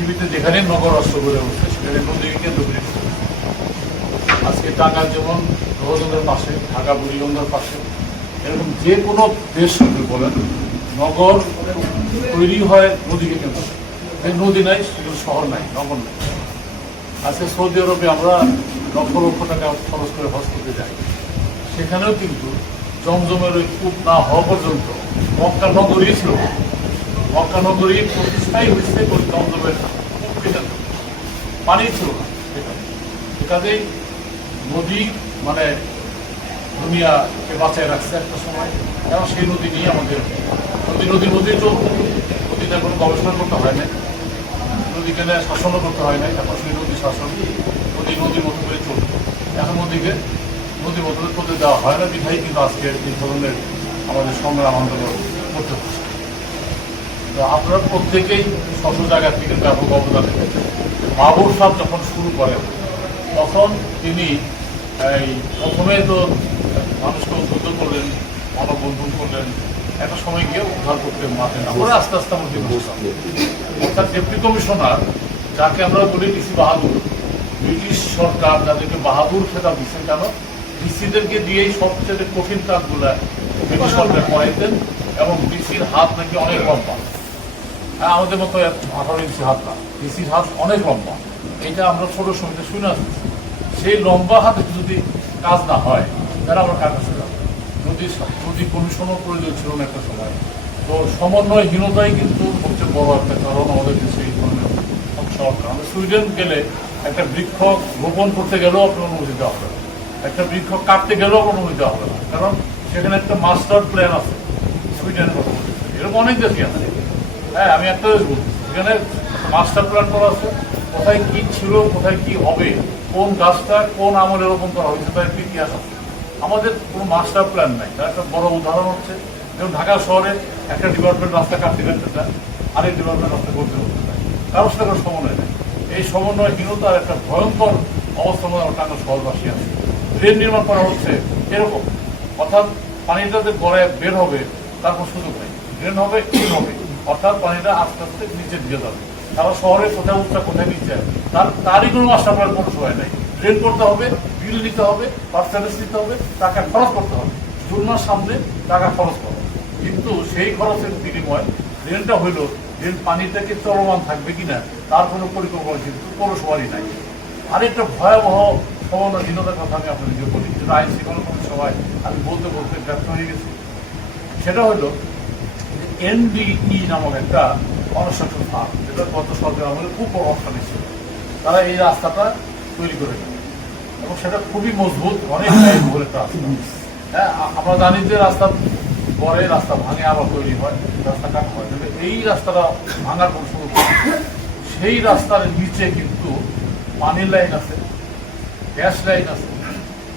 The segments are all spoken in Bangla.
পৃথিবীতে যেখানে নগর রাষ্ট্র গড়ে উঠছে, সেখানে নদীকে কেন্দ্র আজকে টাঙ্গাইল যেমন রোজনের পাশে, ঢাকা বুড়িগঙ্গার পাশে, এরকম যে কোনো দেশ যদি বলেন, নগর তৈরি হয় নদীকে কেন্দ্র করে। নদী নাই সেগুলো শহর নাই, নগর নাই। আজকে সৌদি আরবে আমরা লক্ষ লক্ষ টাকা খরচ করে হজ করতে যাই। সেখানেও কিন্তু জমজমের ওই কূপ না হওয়া পর্যন্ত মক্কা নগরী ছিল। না। মক্কা প্রতিষ্ঠাই হয়েছে করে। পানি ছিল না কাজেই নদী মানে দুনিয়াকে বাঁচায় রাখছে একটা সময় এবং সেই নদী নিয়ে আমাদের, নদী নদীর মধ্যেই চলতো নদীতে কোনো গবেষণা করতে হয় না নদীকে শাসনও করতে হয় নাই এখন সেই নদী শাসন, নদী নদীর মতো করে চলতো এখন নদীকে নদীর মতো করে দেওয়া হয় না বিধাই কিন্তু আজকে এই ধরনের আমাদের সংগ্রাম আন্দোলন করতে হচ্ছে তো আপনারা প্রত্যেকেই সব জায়গা থেকে ব্যাপক অবদান রেখেছেন। বাবুর সাহেব যখন শুরু করেন তখন তিনি এই প্রথমে তো মানুষকে উদ্বুদ্ধ করলেন, মানববন্ধন করলেন, একটা সময় গিয়ে উদ্ধার করতে মাঠে ওরা আস্তে আস্তে বসতাম অর্থাৎ ডেপুটি কমিশনার, যাকে আমরা বলি ডিসি বাহাদুর, ব্রিটিশ সরকার যাদেরকে বাহাদুর খেতাব দিচ্ছেন কেন? ডিসিদেরকে দিয়েই সবচেয়ে কঠিন কাজগুলা ব্রিটিশ সরকার করাইতেন এবং ডিসির হাত নাকি অনেক কম হ্যাঁ আমাদের মতো আঠারো ইঞ্চি হাত না ডিসির হাত অনেক লম্বা। এটা আমরা ছোট সময় শুনে আসছি সেই লম্বা হাতে যদি কাজ না হয়, তাহলে আমরা কার কাছে যাব? নদী নদী কমিশনও প্রয়োজন ছিল না একটা সময়, তো সমন্বয়হীনতাই কিন্তু সবচেয়ে বড় একটা কারণ আমাদের দেশে এই ধরনের হওয়ার কারণ। সুইডেন গেলে একটা বৃক্ষ রোপণ করতে গেলেও আপনার অনুমতি দেওয়া হবে। একটা বৃক্ষ কাটতে গেলেও অনুমতি দেওয়া হবে না। কারণ সেখানে একটা মাস্টার প্ল্যান আছে, সুইডেনের কথা এরকম অনেক দেশই আছে। হ্যাঁ আমি একটা এখানে মাস্টার প্ল্যান করা আছে। কোথায় কি ছিল, কোথায় কি হবে, কোন গাছটা কোন আমলে রোপণ করা হয়েছে, তার একটা ইতিহাস আছে। আমাদের কোনো মাস্টার প্ল্যান নাই। তার একটা বড় উদাহরণ হচ্ছে, যেমন ঢাকা শহরে একটা ডিপার্টমেন্ট রাস্তা কাটতে কাটতে চায় আরেক ডিপার্টমেন্ট রাস্তা করতে করতে চায় কারোর সাথে কোনো সমন্বয় নেই। এই সমন্বয়হীনতার একটা ভয়ঙ্কর অবস্থা মধ্যে টাকা শহরবাসী আছে। ড্রেন নির্মাণ করা হচ্ছে, এরকম। অর্থাৎ পানিটা যে গড়ে বের হবে তার কোনো সুযোগ নেই। ড্রেন হবে ইন হবে। অর্থাৎ পানিটা আস্তে আস্তে নিচে দিয়ে যাবে। সারা শহরে কোথায় উচ্চা, কোথায় নিচে। তার তারই কোনো মাস্টার প্ল্যান কোনো সময় নেই। ড্রেন করতে হবে বিল নিতে হবে পার্সেন্টেজ নিতে হবে, টাকা খরচ করতে হবে। জুলমার সামনে টাকা খরচ করো কিন্তু সেই খরচের বিনিময় ড্রেনটা হইল ড্রেন পানিটাকে চলমান থাকবে কিনা, তার কোনো পরিকল্পনা কিন্তু কোনো পৌরসভারই নাই। আরেকটা ভয়াবহ সমন্বয়হীনতার কথা আমি আপনাদেরকে বলি, যেটা আইন শৃঙ্খলা সবাই আমি বলতে বলতে ব্যর্থ হয়ে গেছি। সেটা হলো এনডিই নামক একটা কনস্ট্রাকশন ফার্ম যেটা গত সরকার আমলে খুব প্রভাবশালী ছিল। তারা এই রাস্তাটা তৈরি করে এবং সেটা খুবই মজবুত অনেক ব্যয়বহুল একটা রাস্তা। হ্যাঁ আমরা জানি যে রাস্তা পরে রাস্তা ভাঙে আবার তৈরি হয় রাস্তা কাটা হয়। তবে এই রাস্তাটা ভাঙার কোনো সুযোগ সেই রাস্তার নিচে কিন্তু পানির লাইন আছে গ্যাস লাইন আছে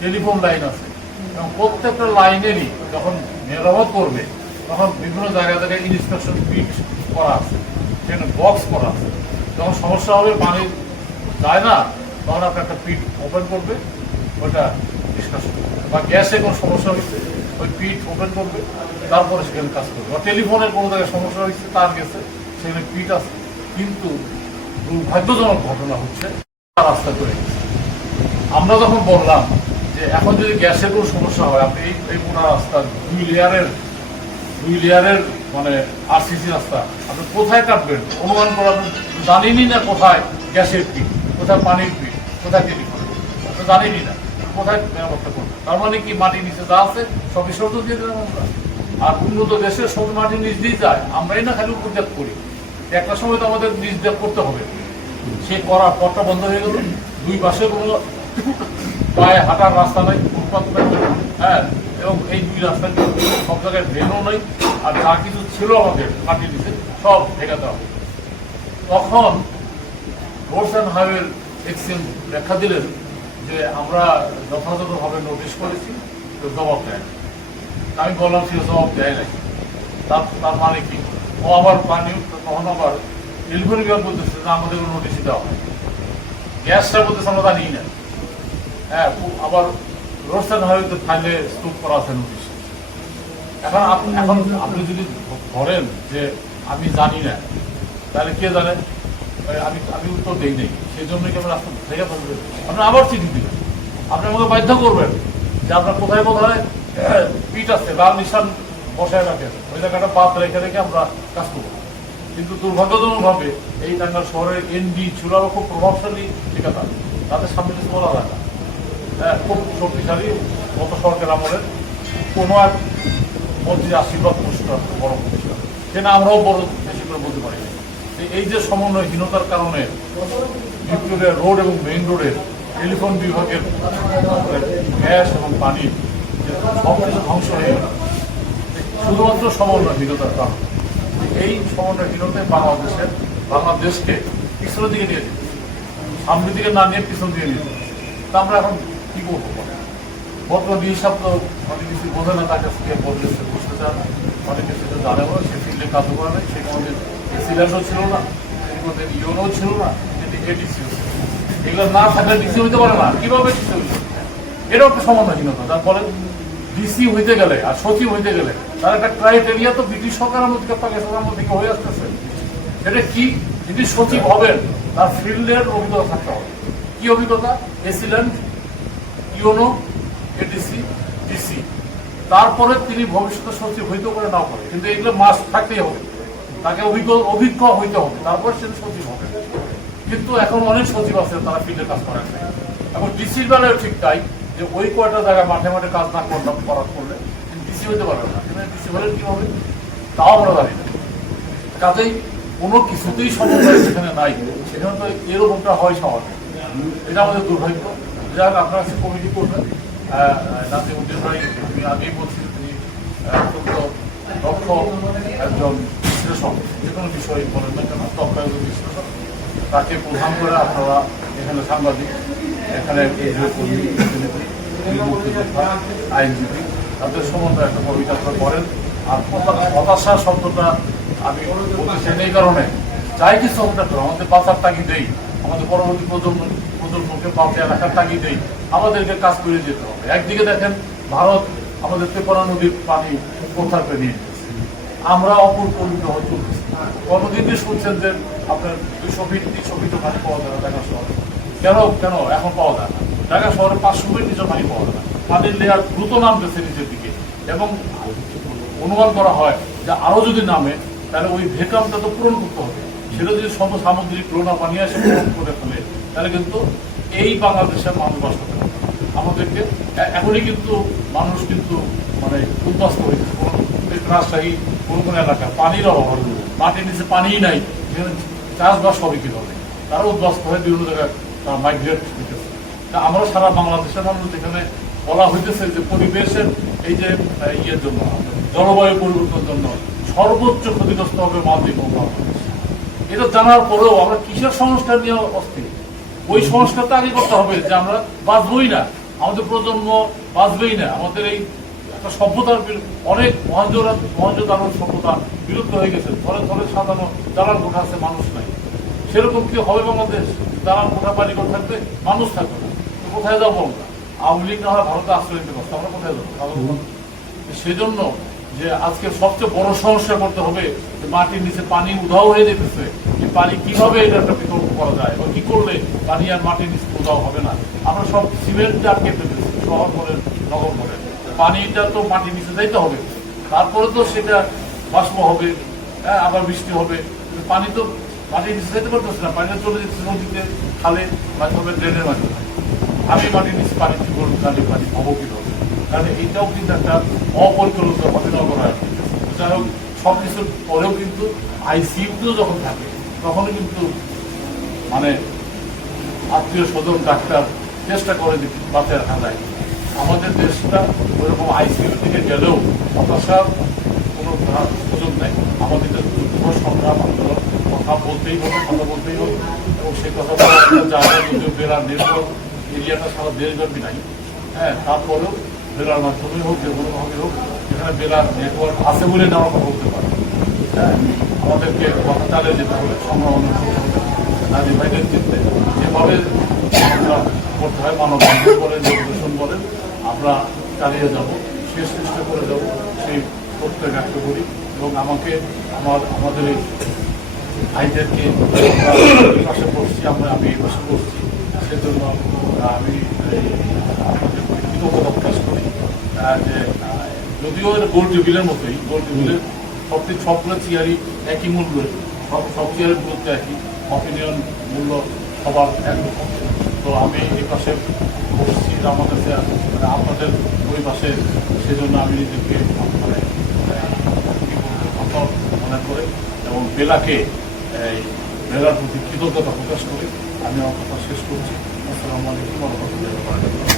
টেলিফোন লাইন আছে। এবং প্রত্যেকটা লাইনেরই যখন মেরামত করবে তখন বিভিন্ন জায়গায় জায়গায় ইনস্পেকশন পিট করা আছে সেখানে বক্স করা আছে। যখন সমস্যা হবে, পানি যায় না, তখন আপনি একটা পিট ওপেন করবে নিষ্কাশন করবে বা গ্যাসে কোনো সমস্যা হচ্ছে ওই পিট ওপেন করবে, তারপরে সেখানে কাজ করবে। বা টেলিফোনের কোনো জায়গায় সমস্যা হয়েছে, তার গেছে, সেখানে পিট আছে। কিন্তু দুর্ভাগ্যজনক ঘটনা হচ্ছে রাস্তা করে আমরা যখন বললাম যে এখন যদি গ্যাসের কোনো সমস্যা হয়, আপনি এই পুরো রাস্তা দুই লেয়ারের দুই লেয়ারের মানে আরসিসি রাস্তা। আপনি কোথায় কাটবেন? অনুমান করে আপনি না কোথায় গ্যাসের পিট কোথায় পানির পিট কোথায় কেটে করবেন আপনি না, কোথায় মেরামতটা করবেন? তার মানে কি মাটির নিচে যা আছে, সবই সর্দ দিয়ে দিলাম আমরা আর উন্নত দেশের সব মাটির নিচ দিয়ে যায়, আমরাই না খালি উপর করি। একটা সময় তো আমাদের নিজ দেখ করতে হবে। সে করার পথটা বন্ধ হয়ে গেল। দুই পাশে কোনো পায়ে হাঁটার রাস্তা নাই ফুটপাথ হ্যাঁ এবং এই দুই রাস্তা সব জায়গায় ড্রেনও নেই, আর যা কিছু ছিল আমাদের মাটির নিচে সব ঠেকাতে হবে তখন রোডস অ্যান্ড হাইওয়ের এক্সচেঞ্জ ব্যাখ্যা দিলেন যে আমরা যথাযথভাবে নোটিশ করেছি, তো জবাব দেয়। আমি বললাম, সে জবাব দেয় নাই। তার তার মানে কি? ও আবার পানি, তখন আবার টেলিফোন বিভাগ বলতেছে যে আমাদের নোটিশ দেওয়া হয় গ্যাসটা বলতেছে আমরা তা জানি না। হ্যাঁ আবার রোস্টার হাইওয়েতে ফাইলে স্তূপ করা আছে নোটিশ। এখন আপনি এখন আপনি যদি ধরেন যে আমি জানি না তাহলে কে জানে? আমি আমি উত্তর দেই নেই। সেই জন্য কি আমরা রাস্তা ভেঙে ফেলবে আপনি আবার চিঠি দিবেন। আপনি আমাকে বাধ্য করবেন যে আপনার কোথায় কোথায় পিঠ আছে লাল নিশান বসায় রাখেন ওই জায়গাটা পাত রেখে রেখে আমরা কাজ করব। কিন্তু দুর্ভাগ্যজনকভাবে এই টাঙ্গার শহরের এনডি চুলারও খুব প্রভাবশালী ঠিকাদার। তাদের সামনে কিছু বলা যায় না। হ্যাঁ, খুব শক্তিশালী গত সরকার আমলের কোনো এক মন্ত্রী আশীর্বাদ পুরস্কার বড় প্রতিষ্ঠান সেটা আমরাও বড় বেশি করে বলতে পারি। এই- যে সমন্বয়হীনতার কারণে ভিক্টোরিয়া রোড এবং মেইন রোডের টেলিফোন বিভাগের গ্যাস এবং পানি সব কিছু ধ্বংস হয়ে গেল শুধুমাত্র সমন্বয়হীনতার কারণ। এই সমন্বয়হীনতায় বাংলাদেশের বাংলাদেশকে পিছনের দিকে নিয়ে যেতে সামনের দিকে না নিয়ে পিছন দিকে নিয়ে যেতে তা আমরা এখন কি করব বলেন? বর্তমান হিসাব তো অনেক কিছু বোঝে না তার কাছ থেকে বদলেছে বুঝতে চান না। অনেক কিছু তো জানে না সে ফিল্ডে কাজ করে নাই, সে কোনোদিন এক্সিলেন্টও ছিল না, সে কোনোদিন ইউনো ছিল না কিন্তু এডিসিও এগুলো না থাকলে ডিসি হইতে পারে না। কীভাবে ডিসি হইতে এটাও একটা সমাধানহীনতা। তার ফলে ডিসি হইতে গেলে আর সচিব হইতে গেলে তার একটা ক্রাইটেরিয়া তো ব্রিটিশ সরকার আমল থেকে পাকিস্তান আমল হয়ে আসতেছে। এটা কি? যিনি সচিব হবেন, তার ফিল্ডের অভিজ্ঞতা থাকতে হবে। কি অভিজ্ঞতা? এসিলেন্ট ইউনো এডিসি ডিসি তারপরে তিনি ভবিষ্যতে সচিব হইতে পারে নাও পারে। কিন্তু এগুলো মাস থাকতেই হবে। তাকে অভিজ্ঞ অভিজ্ঞ হইতে হবে। তারপর সে সচিব হবে। কিন্তু এখন অনেক সচিব আছে তারা ফিল্ডে কাজ করেন না এবং ডিসির বেলায় ঠিক তাই যে ওই কয়টা জায়গায় মাঠে মাঠে কাজ না করলাম করার করলে ডিসি হইতে পারবে না। কিন্তু ডিসি হলে কি হবে তাও আমরা জানি না। কাজেই কোনো কিছুতেই সমন্বয় সেখানে নাই। সেখানে তো এরকমটা হয় স্বাভাবিক। এটা আমাদের দুর্ভাগ্য। যাক আপনারা সে কমিটি করবেন নাজিমুদ্দিন ভাই আমি আগেই বলছি তিনি অত্যন্ত দক্ষ একজন বিশ্লেষক যে কোনো বিষয় বলেন না কেন দক্ষ একজন বিশ্লেষক। তাকে প্রধান করে আপনারা এখানে সাংবাদিক এখানে আইনজীবী তাদের সম্বন্ধে একটা কবিতা আপনারা করেন। আর হতা- হতাশা শব্দটা আমি বলতে চাই এই কারণে। যাই কিছু কেন, আমাদের বাঁচার তাগিদেই আমাদের পরবর্তী প্রজন্ম প্রজন্মকে বাঁচিয়ে রাখার তাগিদেই আমাদেরকে কাজ করে যেতে হবে। একদিকে দেখেন, ভারত আমাদের তেপরা নদীর পানি প্রত্যাহার করে নিয়ে আমরা অপর পরিমিত হয়ে চলতেছি। কতদিনই শুনছেন যে আপনার দুশো ফিট তিনশো ফিটও পানি পাওয়া যায় না ঢাকা শহরে। কেন কেন? এখন পাওয়া যায় না। ঢাকা শহরে পাঁচশো ফিট নিচে পানি পাওয়া যায় না। পানির লেয়ার দ্রুত নামতেছে নিচের দিকে। এবং অনুমান করা হয় যে আরও যদি নামে, তাহলে ওই ভেকামটা তো পূরণ করতে হবে। সেটা যদি সব সামুদ্রিক লোনা পানি আসে করে ফেলে, তাহলে কিন্তু এই বাংলাদেশের মানুষ বাস করতে আমাদেরকে এখনই কিন্তু মানুষ কিন্তু মানে উদ্বাস্ত হয়েছে রাজশাহী, কোনো কোনো এলাকা, পানির অভাব মাটির নিচে পানিই নাই। চাষবাস হবে কীভাবে? তারা উদ্বাস্ত হয়ে বিভিন্ন জায়গায় মাইগ্রেট হইতেছে তা আমরা সারা বাংলাদেশের মানুষ যেখানে বলা হইতেছে যে পরিবেশের এই যে ইয়ের জন্য, জলবায়ু পরিবর্তনের জন্য সর্বোচ্চ ক্ষতিগ্রস্ত হবে মালদ্বীপ এটা জানার পরেও আমরা কিসের সংস্কার নিয়ে অস্থির? ওই সংস্কারটা আগে করতে হবে, যে আমরা বাঁচবই না। আমাদের প্রজন্ম বাঁচবেই না। আমাদের এই একটা সভ্যতার অনেক মহেন্দ্র মহেন্দ্রদারণ সভ্যতা বিলুপ্ত হয়ে গেছে। ধরে ধরে সাধারণ দালান কোঠা আছে, মানুষ নাই। সেরকম কি হবে বাংলাদেশ? দালান কোঠা বাড়ি করে থাকবে মানুষ থাকবে না। তো কোথায় যাব আমরা? আওয়ামী লীগ না হয় ভারতে আশ্রয় নিতে পারতো, আমরা কোথায় যাব? সেজন্য যে আজকে সবচেয়ে বড় সমস্যা করতে হবে যে মাটির নিচে পানি উধাও হয়ে যেতেছে। এই পানি কীভাবে এটা একটা বিকল্প করা যায়? বা কি করলে পানি আর মাটির নিচে উধাও হবে না? আমরা সব সিমেন্ট আটকে ফেলেছি, শহর বলেন, নগর বলেন। পানিটা তো মাটির নিচে যাইতে হবে। তারপরে তো সেটা বাষ্প হবে হ্যাঁ আবার বৃষ্টি হবে। পানি তো মাটির নিচে যেতে পারতেছে না। পানিটা চলে যাচ্ছে নদীতে, খালে মাধ্যমে ড্রেনের মাধ্যমে। আমি মাটির নিচে পানি কি করব পানি পাবো কীভাবে কারণ এটাও কিন্তু একটা অপরিকল্পিত নগরায়ন যাই হোক সব কিছুর পরেও কিন্তু আইসিইউতেও যখন থাকে, তখনও কিন্তু মানে আত্মীয় স্বজন, ডাক্তার চেষ্টা করে যে বাঁচিয়ে রাখা যায় আমাদের দেশটা ওইরকম আইসিইউ থেকে গেলেও হতাশার কোনো সুযোগ নেই। আমাদের যুদ্ধ, সংগ্রাম, আন্দোলন, কথা বলতেই হবে, কথা বলতেই হবে। এবং সেই কথা বলার জায়গা যদিও বেড়ার নির্ভর এরিয়াটা সারা দেশব্যাপী নাই। হ্যাঁ তারপরেও বেলার মাধ্যমে হোক, যে কোনোভাবে হোক, এখানে বেলার নেটওয়ার্ক আছে বলে না আমরা বলতে পারি। হ্যাঁ আমাদেরকে কথা চালিয়ে যেতে হবে সম্ভাবনা নাজির ভাইদের চিনতে যেভাবে আমরা করতে হয় মানব বলেন রেভলিউশন বলেন, আমরা চালিয়ে যাব, শেষ চেষ্টা করে যাব সেই প্রত্যেক ব্যক্ত করি এবং আমাকে, আমার, আমাদের এই ভাইদেরকে পাশে বসছি, আমরা, আমি এই পাশে বসছি। সেজন্য আমি কৃতজ্ঞতা যে যদিও এটা গোল টেবিলের মতোই গোল টেবিলের সব সবগুলো চেয়ারই একই মূল্য সব সব চেয়ারের মূল্য একই অপিনিয়ন মূল্য সবার একরকম। তো আমি এই পাশে বসছি আমার কাছে মানে আপনাদের ওই পাশে, সেজন্য আমি নিজেকে মানে মনে করে এবং বেলাকে, এই, বেলার প্রতি কৃতজ্ঞতা প্রকাশ করে আমি আমার কথা শেষ করছি। আসসালামু আলাইকুম রহমতুল্লাহ